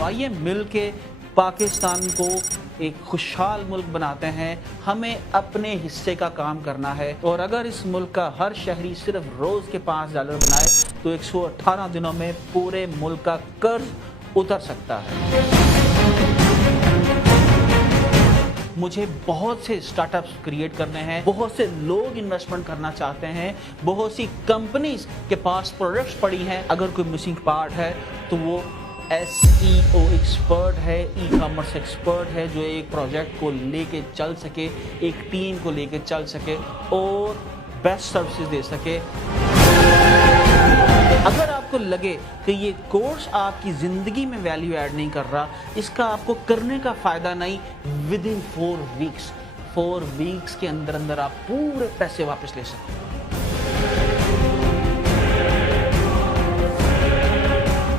तो आइए मिल के पाकिस्तान को एक खुशहाल मुल्क बनाते हैं। हमें अपने हिस्से का काम करना है और अगर इस मुल्क का हर शहरी सिर्फ रोज़ के $5 बनाए तो 118 दिनों में पूरे मुल्क का कर्ज उतर सकता है। मुझे बहुत से स्टार्टअप्स क्रिएट करने हैं, बहुत से लोग इन्वेस्टमेंट करना चाहते हैं, बहुत सी कंपनीज के पास प्रोडक्ट्स पड़ी हैं। अगर कोई मिसिंग पार्ट है तो वो SEO एक्सपर्ट है, ई कॉमर्स एक्सपर्ट है जो एक प्रोजेक्ट को लेके चल सके, एक टीम को लेके चल सके और बेस्ट सर्विसेज दे सके। अगर आपको लगे कि ये कोर्स आपकी ज़िंदगी में वैल्यू ऐड नहीं कर रहा, इसका आपको करने का फ़ायदा नहीं, विद इन 4 वीक्स के अंदर अंदर आप पूरे पैसे वापस ले सकते हैं।